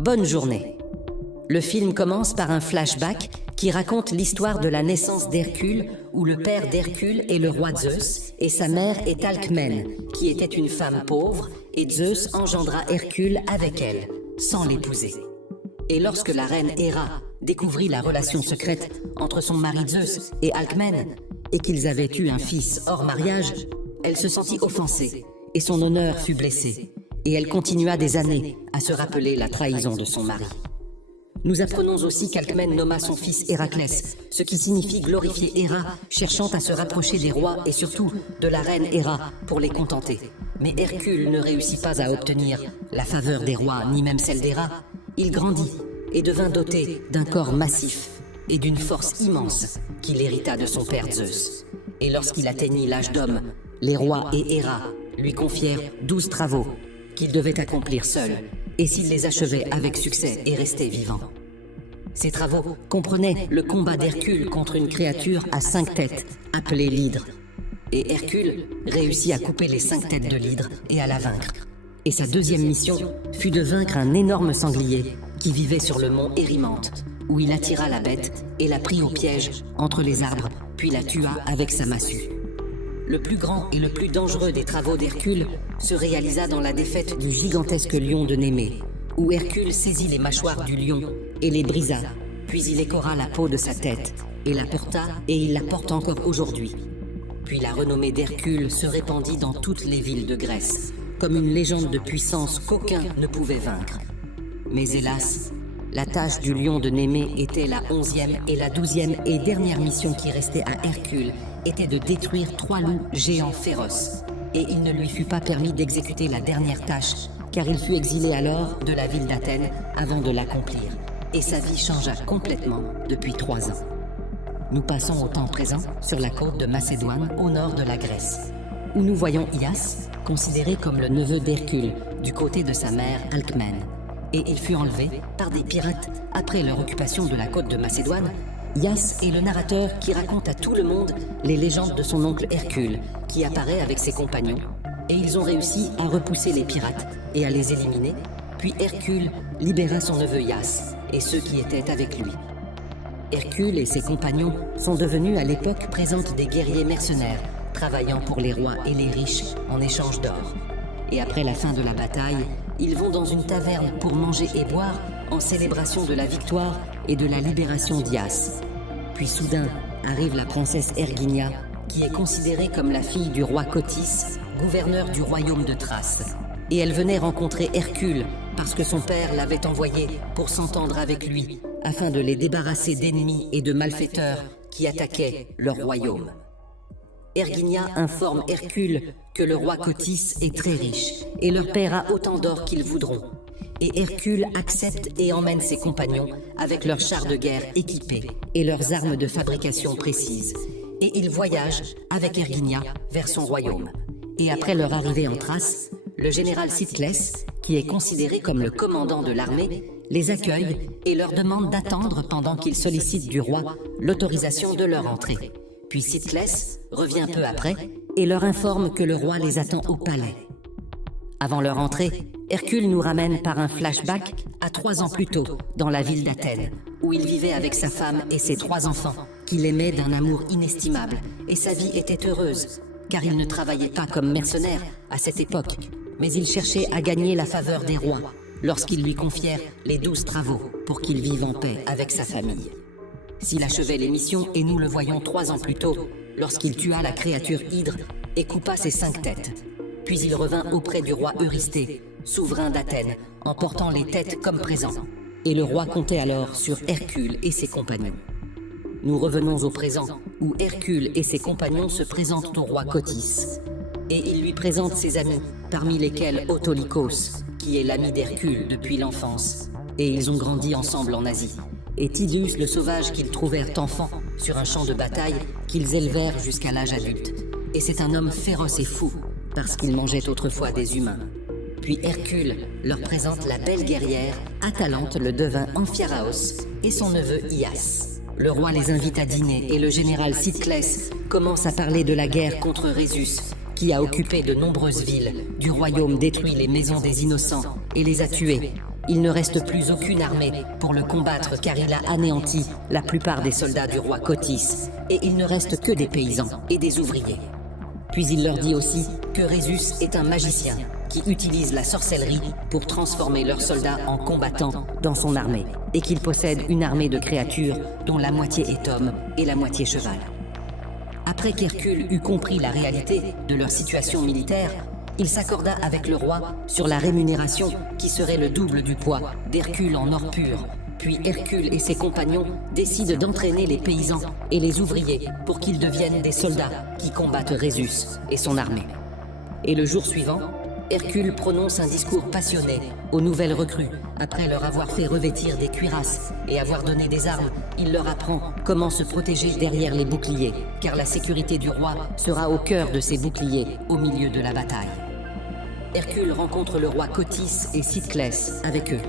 Bonne journée. Le film commence par un flashback qui raconte l'histoire de la naissance d'Hercule, où le père d'Hercule est le roi Zeus et sa mère est Alcmène, qui était une femme pauvre, et Zeus engendra Hercule avec elle, sans l'épouser. Et lorsque la reine Héra découvrit la relation secrète entre son mari Zeus et Alcmène, et qu'ils avaient eu un fils hors mariage, elle se sentit offensée, et son honneur fut blessé, et elle continua des années à se rappeler la trahison de son mari. Nous apprenons aussi qu'Alcmène nomma son fils Héraclès, ce qui signifie glorifier Héra, cherchant à se rapprocher des rois et surtout de la reine Héra pour les contenter. Mais Hercule ne réussit pas à obtenir la faveur des rois, ni même celle d'Héra. Il grandit et devint doté d'un corps massif et d'une force immense qu'il hérita de son père Zeus. Et lorsqu'il atteignit l'âge d'homme, les rois et Héra lui confièrent 12 travaux qu'il devait accomplir seul, et s'il les achevait avec succès et restait vivant. Ces travaux comprenaient le combat d'Hercule contre une créature à 5 têtes, appelée l'Hydre. Et Hercule réussit à couper les 5 têtes de l'Hydre et à la vaincre. Et sa deuxième mission fut de vaincre un énorme sanglier qui vivait sur le mont Érymanthe, où il attira la bête et la prit au piège entre les arbres, puis la tua avec sa massue. Le plus grand et le plus dangereux des travaux d'Hercule se réalisa dans la défaite du gigantesque lion de Némée, où Hercule saisit les mâchoires du lion et les brisa, puis il écora la peau de sa tête, et la porta, et il la porte encore aujourd'hui. Puis la renommée d'Hercule se répandit dans toutes les villes de Grèce, comme une légende de puissance qu'aucun ne pouvait vaincre. Mais hélas, la tâche du lion de Némée était la 11e et la 12e et dernière mission qui restait à Hercule était de détruire 3 loups géants féroces. Et il ne lui fut pas permis d'exécuter la dernière tâche, car il fut exilé alors de la ville d'Athènes avant de l'accomplir. Et sa vie changea complètement depuis 3 ans. Nous passons au temps présent sur la côte de Macédoine, au nord de la Grèce, où nous voyons Ias, considéré comme le neveu d'Hercule, du côté de sa mère Alcmène. Et il fut enlevé par des pirates après leur occupation de la côte de Macédoine. Ias est le narrateur qui raconte à tout le monde les légendes de son oncle Hercule, qui apparaît avec ses compagnons, et ils ont réussi à repousser les pirates et à les éliminer, puis Hercule libéra son neveu Ias et ceux qui étaient avec lui. Hercule et ses compagnons sont devenus à l'époque présente des guerriers mercenaires, travaillant pour les rois et les riches en échange d'or. Et après la fin de la bataille, ils vont dans une taverne pour manger et boire en célébration de la victoire et de la libération d'Ias. Puis soudain arrive la princesse Erginia, qui est considérée comme la fille du roi Cotys, gouverneur du royaume de Thrace. Et elle venait rencontrer Hercule parce que son père l'avait envoyé pour s'entendre avec lui, afin de les débarrasser d'ennemis et de malfaiteurs qui attaquaient leur royaume. Erginia informe Hercule que le roi Cotys est très riche et leur paiera autant d'or qu'ils voudront. Et Hercule accepte et emmène ses compagnons avec leurs chars de guerre équipés et leurs armes de fabrication précises. Et ils voyagent avec Erginia vers son royaume. Et après leur arrivée en Thrace, le général Cyclès, qui est considéré comme le commandant de l'armée, les accueille et leur demande d'attendre pendant qu'ils sollicitent du roi l'autorisation de leur entrée. Puis Cyclès revient peu après et leur informe que le roi les attend au palais. Avant leur entrée, Hercule nous ramène par un flashback à 3 ans plus tôt, dans la ville d'Athènes, où il vivait avec sa femme et ses 3 enfants, qu'il aimait d'un amour inestimable, et sa vie était heureuse, car il ne travaillait pas comme mercenaire à cette époque, mais il cherchait à gagner la faveur des rois, lorsqu'ils lui confièrent les 12 travaux pour qu'il vive en paix avec sa famille. S'il achevait les missions, et nous le voyons 3 ans plus tôt, lorsqu'il tua la créature Hydre et coupa ses 5 têtes. Puis il revint auprès du roi Eurysthée, souverain d'Athènes, en portant les têtes comme présent. Et le roi comptait alors sur Hercule et ses compagnons. Nous revenons au présent, où Hercule et ses compagnons se présentent au roi Cotys. Et il lui présente ses amis, parmi lesquels Autolycos, qui est l'ami d'Hercule depuis l'enfance. Et ils ont grandi ensemble en Asie. Et Tydeus le sauvage qu'ils trouvèrent enfant sur un champ de bataille, qu'ils élevèrent jusqu'à l'âge adulte. Et c'est un homme féroce et fou, parce qu'il mangeait autrefois des humains. Puis Hercule leur présente la belle guerrière, Atalante le devin Amphiaraos, et son neveu Ias. Le roi les invite à dîner, et le général Cyclès commence à parler de la guerre contre Rhésus, qui a occupé de nombreuses villes, du royaume détruit les maisons des innocents, et les a tués, il ne reste plus aucune armée pour le combattre car il a anéanti la plupart des soldats du roi Cotys, et il ne reste que des paysans et des ouvriers. Puis il leur dit aussi que Rhésus est un magicien qui utilise la sorcellerie pour transformer leurs soldats en combattants dans son armée, et qu'il possède une armée de créatures dont la moitié est homme et la moitié cheval. Après qu'Hercule eut compris la réalité de leur situation militaire, il s'accorda avec le roi sur la rémunération qui serait le double du poids d'Hercule en or pur. Puis Hercule et ses compagnons décident d'entraîner les paysans et les ouvriers pour qu'ils deviennent des soldats qui combattent Rhésus et son armée. Et le jour suivant, Hercule prononce un discours passionné aux nouvelles recrues. Après leur avoir fait revêtir des cuirasses et avoir donné des armes, il leur apprend comment se protéger derrière les boucliers, car la sécurité du roi sera au cœur de ces boucliers au milieu de la bataille. Hercule rencontre le roi Cotys et Cyclès avec eux.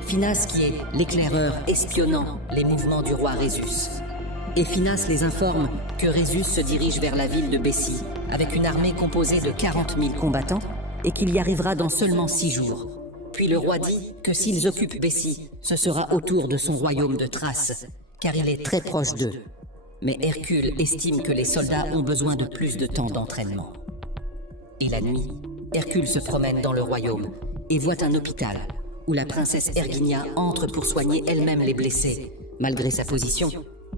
Phinas qui est l'éclaireur espionnant les mouvements du roi Rhésus. Et Phinas les informe que Rhésus se dirige vers la ville de Bécie avec une armée composée de 40 000 combattants et qu'il y arrivera dans seulement 6 jours. Puis le roi dit que s'ils occupent Bécie, ce sera autour de son royaume de Thrace, car il est très proche d'eux. Mais Hercule estime que les soldats ont besoin de plus de temps d'entraînement. Et la nuit, Hercule se promène dans le royaume et voit un hôpital où la princesse Erginia entre pour soigner elle-même les blessés, malgré sa position,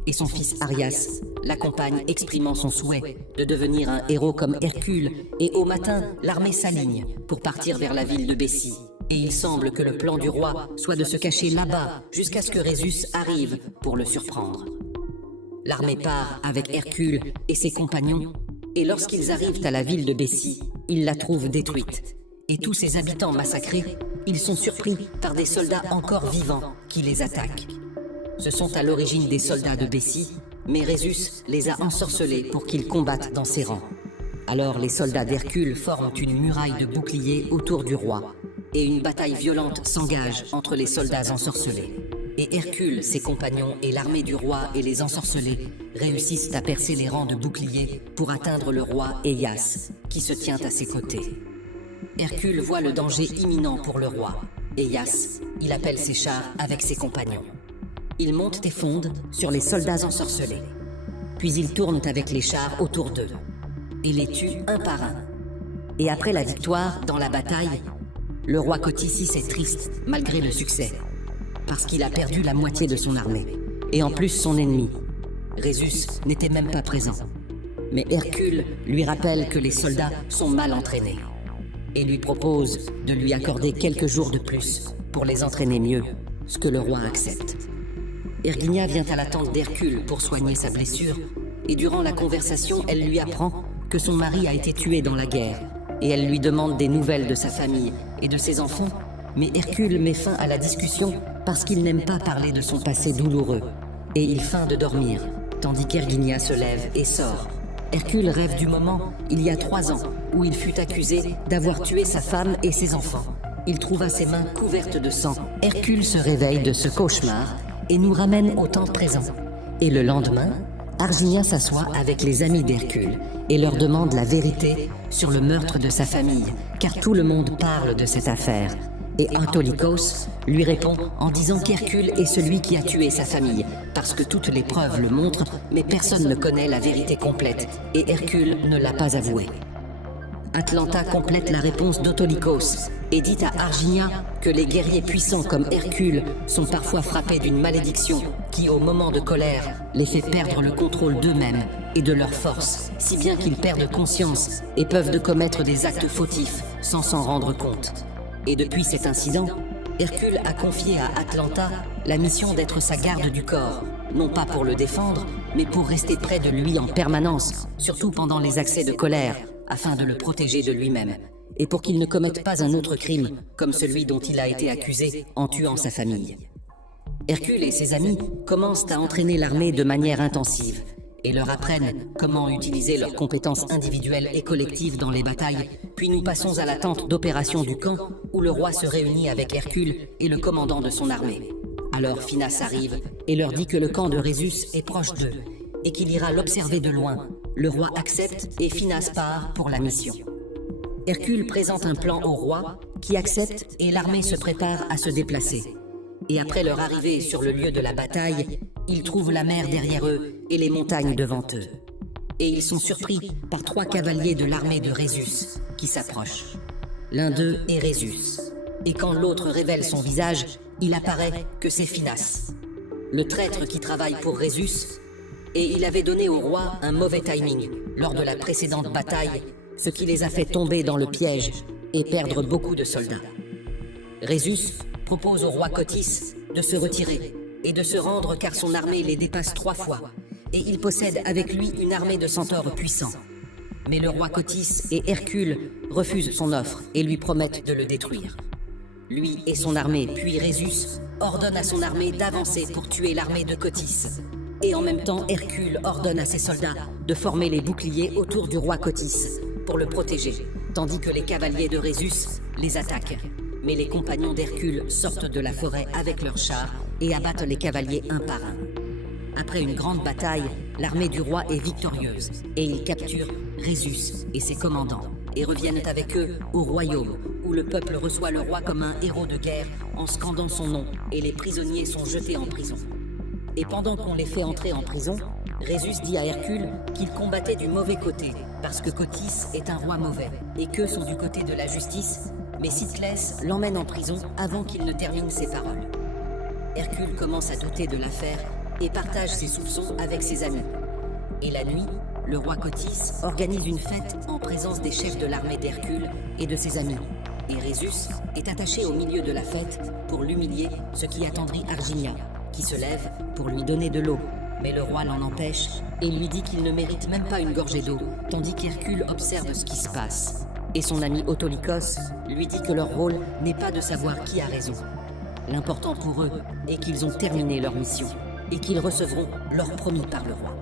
et son fils Arias l'accompagne exprimant son souhait de devenir un héros comme Hercule, et au matin, l'armée s'aligne pour partir vers la ville de Bécie. Et il semble que le plan du roi soit de se cacher là-bas jusqu'à ce que Rhésus arrive pour le surprendre. L'armée part avec Hercule et ses compagnons, et lorsqu'ils arrivent à la ville de Bécie, ils la trouvent détruite. Et tous ses habitants massacrés, ils sont surpris par des soldats encore vivants qui les attaquent. Ce sont à l'origine des soldats de Bécie, mais Rhésus les a ensorcelés pour qu'ils combattent dans ses rangs. Alors les soldats d'Hercule forment une muraille de boucliers autour du roi, et une bataille violente s'engage entre les soldats ensorcelés. Et Hercule, ses compagnons et l'armée du roi et les ensorcelés réussissent à percer les rangs de boucliers pour atteindre le roi Éias, qui se tient à ses côtés. Hercule voit le danger imminent pour le roi. Éias, il appelle ses chars avec ses compagnons. Ils montent et fondent sur les soldats ensorcelés. Puis ils tournent avec les chars autour d'eux et les tuent un par un. Et après la victoire dans la bataille, le roi Cotysis est triste malgré le succès, parce qu'il a perdu la moitié de son armée, et en plus son ennemi. Rhésus n'était même pas présent. Mais Hercule lui rappelle que les soldats sont mal entraînés, et lui propose de lui accorder quelques jours de plus pour les entraîner mieux, ce que le roi accepte. Erginia vient à la tente d'Hercule pour soigner sa blessure, et durant la conversation, elle lui apprend que son mari a été tué dans la guerre, et elle lui demande des nouvelles de sa famille et de ses enfants, mais Hercule met fin à la discussion parce qu'il n'aime pas parler de son passé douloureux, et il feint de dormir, tandis qu'Erginia se lève et sort. Hercule rêve du moment, il y a 3 ans, où il fut accusé d'avoir tué sa femme et ses enfants. Il trouva ses mains couvertes de sang. Hercule se réveille de ce cauchemar et nous ramène au temps présent. Et le lendemain, Arginia s'assoit avec les amis d'Hercule et leur demande la vérité sur le meurtre de sa famille, car tout le monde parle de cette affaire. Et Autolycos lui répond en disant qu'Hercule est celui qui a tué sa famille, parce que toutes les preuves le montrent, mais personne ne connaît la vérité complète, et Hercule ne l'a pas avoué. Atalanta complète la réponse d'Autolycos et dit à Arginia que les guerriers puissants comme Hercule sont parfois frappés d'une malédiction qui, au moment de colère, les fait perdre le contrôle d'eux-mêmes et de leur force, si bien qu'ils perdent conscience et peuvent de commettre des actes fautifs sans s'en rendre compte. Et depuis cet incident, Hercule a confié à Atalanta la mission d'être sa garde du corps, non pas pour le défendre, mais pour rester près de lui en permanence, surtout pendant les accès de colère, afin de le protéger de lui-même, et pour qu'il ne commette pas un autre crime, comme celui dont il a été accusé en tuant sa famille. Hercule et ses amis commencent à entraîner l'armée de manière intensive, et leur apprennent comment utiliser leurs compétences individuelles et collectives dans les batailles, puis nous passons à la tente d'opération du camp, où le roi se réunit avec Hercule et le commandant de son armée. Alors Phinas arrive et leur dit que le camp de Rhésus est proche d'eux, et qu'il ira l'observer de loin. Le roi accepte et Phinas part pour la mission. Hercule présente un plan au roi, qui accepte et l'armée se prépare à se déplacer. Et après leur arrivée sur le lieu de la bataille, ils trouvent la mer derrière eux et les montagnes devant eux. Et ils sont surpris par 3 cavaliers de l'armée de Rhésus qui s'approchent. L'un d'eux est Rhésus. Et quand l'autre révèle son visage, il apparaît que c'est Phineas, le traître qui travaille pour Rhésus, et il avait donné au roi un mauvais timing lors de la précédente bataille, ce qui les a fait tomber dans le piège et perdre beaucoup de soldats. Rhésus propose au roi Cotys de se retirer et de se rendre car son armée les dépasse 3 fois, et il possède avec lui une armée de centaures puissants. Mais le roi Cotys et Hercule refusent son offre et lui promettent de le détruire. Lui et son armée, puis Rhésus, ordonnent à son armée d'avancer pour tuer l'armée de Cotys. Et en même temps, Hercule ordonne à ses soldats de former les boucliers autour du roi Cotys pour le protéger, tandis que les cavaliers de Rhésus les attaquent. Mais les compagnons d'Hercule sortent de la forêt avec leurs chars et abattent les cavaliers un par un. Après une grande bataille, l'armée du roi est victorieuse et ils capturent Rhésus et ses commandants et reviennent avec eux au royaume où le peuple reçoit le roi comme un héros de guerre en scandant son nom et les prisonniers sont jetés en prison. Et pendant qu'on les fait entrer en prison, Rhésus dit à Hercule qu'il combattait du mauvais côté parce que Cotys est un roi mauvais et qu'eux sont du côté de la justice, mais Cyclès l'emmène en prison avant qu'il ne termine ses paroles. Hercule commence à douter de l'affaire et partage ses soupçons avec ses amis. Et la nuit, le roi Cotys organise une fête en présence des chefs de l'armée d'Hercule et de ses amis. Et Rhésus est attaché au milieu de la fête pour l'humilier, ce qui attendrit Arginia, qui se lève pour lui donner de l'eau. Mais le roi l'en empêche et lui dit qu'il ne mérite même pas une gorgée d'eau, tandis qu'Hercule observe ce qui se passe. Et son ami Autolycos lui dit que leur rôle n'est pas de savoir qui a raison. L'important pour eux est qu'ils ont terminé leur mission et qu'ils recevront l'or promis par le roi.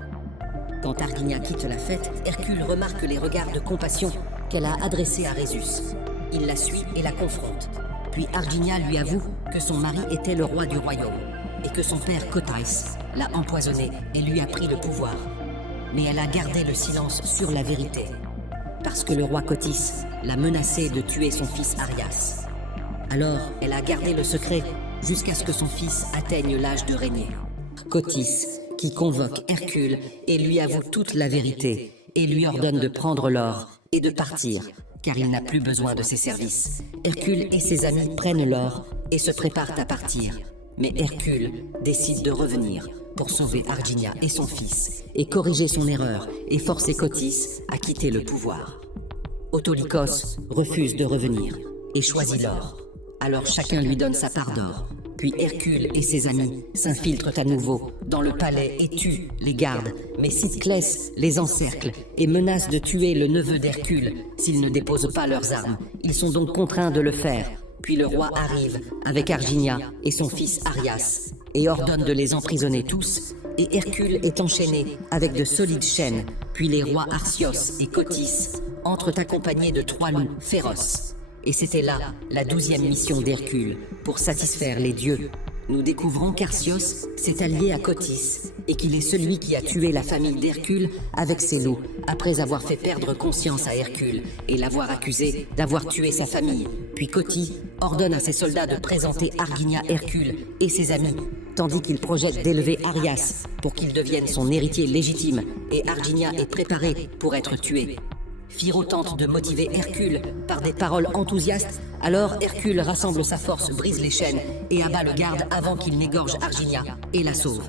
Quand Arginia quitte la fête, Hercule remarque les regards de compassion qu'elle a adressés à Rhésus. Il la suit et la confronte. Puis Arginia lui avoue que son mari était le roi du royaume et que son père Cotys l'a empoisonné et lui a pris le pouvoir. Mais elle a gardé le silence sur la vérité, parce que le roi Cotys l'a menacé de tuer son fils Arias. Alors, elle a gardé le secret jusqu'à ce que son fils atteigne l'âge de régner. Cotys, qui convoque Hercule et lui avoue toute la vérité et lui ordonne de prendre l'or et de partir, car il n'a plus besoin de ses services. Hercule et ses amis prennent l'or et se préparent à partir. Mais Hercule décide de revenir pour sauver Arginia et son fils et corriger son erreur et forcer Cotys à quitter le pouvoir. Autolycos refuse de revenir et choisit l'or. Alors chacun lui donne sa part d'or. Puis Hercule et ses amis s'infiltrent à nouveau dans le palais et tuent les gardes. Mais Cyclès les encercle et menace de tuer le neveu d'Hercule s'ils ne déposent pas leurs armes. Ils sont donc contraints de le faire. Puis le roi arrive avec Arginia et son fils Arias et ordonne de les emprisonner tous. Et Hercule est enchaîné avec de solides chaînes. Puis les rois Arsios et Cotys entrent accompagnés de 3 loups féroces. Et c'était là la 12e mission d'Hercule, pour satisfaire les dieux. Nous découvrons qu'Arsios s'est allié à Cotys et qu'il est celui qui a tué la famille d'Hercule avec ses loups, après avoir fait perdre conscience à Hercule et l'avoir accusé d'avoir tué sa famille. Puis Cotys ordonne à ses soldats de présenter Arginia Hercule et ses amis, tandis qu'il projette d'élever Arias pour qu'il devienne son héritier légitime, et Arginia est préparée pour être tuée. Phiro tente de motiver Hercule par des paroles enthousiastes, alors Hercule rassemble sa force, brise les chaînes et abat le garde avant qu'il n'égorge Arginia et la sauve.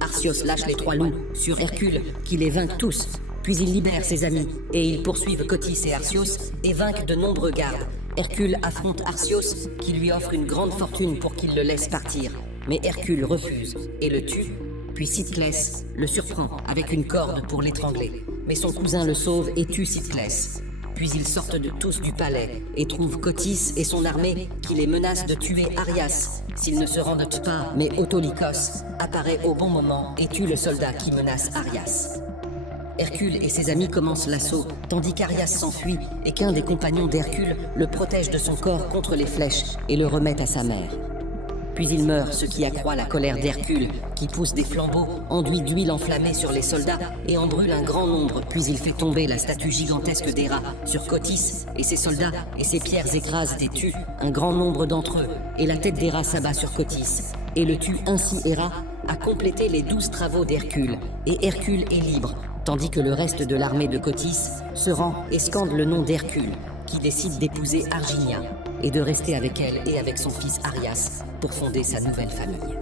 Arsios lâche les 3 loups sur Hercule qui les vainque tous, puis il libère ses amis et ils poursuivent Cotys et Arsios et vainquent de nombreux gardes. Hercule affronte Arsios qui lui offre une grande fortune pour qu'il le laisse partir, mais Hercule refuse et le tue. Puis Cyclès le surprend avec une corde pour l'étrangler. Mais son cousin le sauve et tue Cyclès. Puis ils sortent tous du palais et trouvent Cotys et son armée qui les menacent de tuer Arias s'ils ne se rendent pas. Mais Autolycos apparaît au bon moment et tue le soldat qui menace Arias. Hercule et ses amis commencent l'assaut, tandis qu'Arias s'enfuit et qu'un des compagnons d'Hercule le protège de son corps contre les flèches et le remet à sa mère. Puis il meurt, ce qui accroît la colère d'Hercule, qui pousse des flambeaux enduits d'huile enflammée sur les soldats et en brûle un grand nombre. Puis il fait tomber la statue gigantesque d'Héra sur Cotys, et ses soldats et ses pierres écrasent et tuent un grand nombre d'entre eux, et la tête d'Héra s'abat sur Cotys, et le tue. Ainsi Héra a complété les 12 travaux d'Hercule, et Hercule est libre, tandis que le reste de l'armée de Cotys se rend et scande le nom d'Hercule, qui décide d'épouser Arginia et de rester avec elle et avec son fils Arias pour fonder sa nouvelle famille.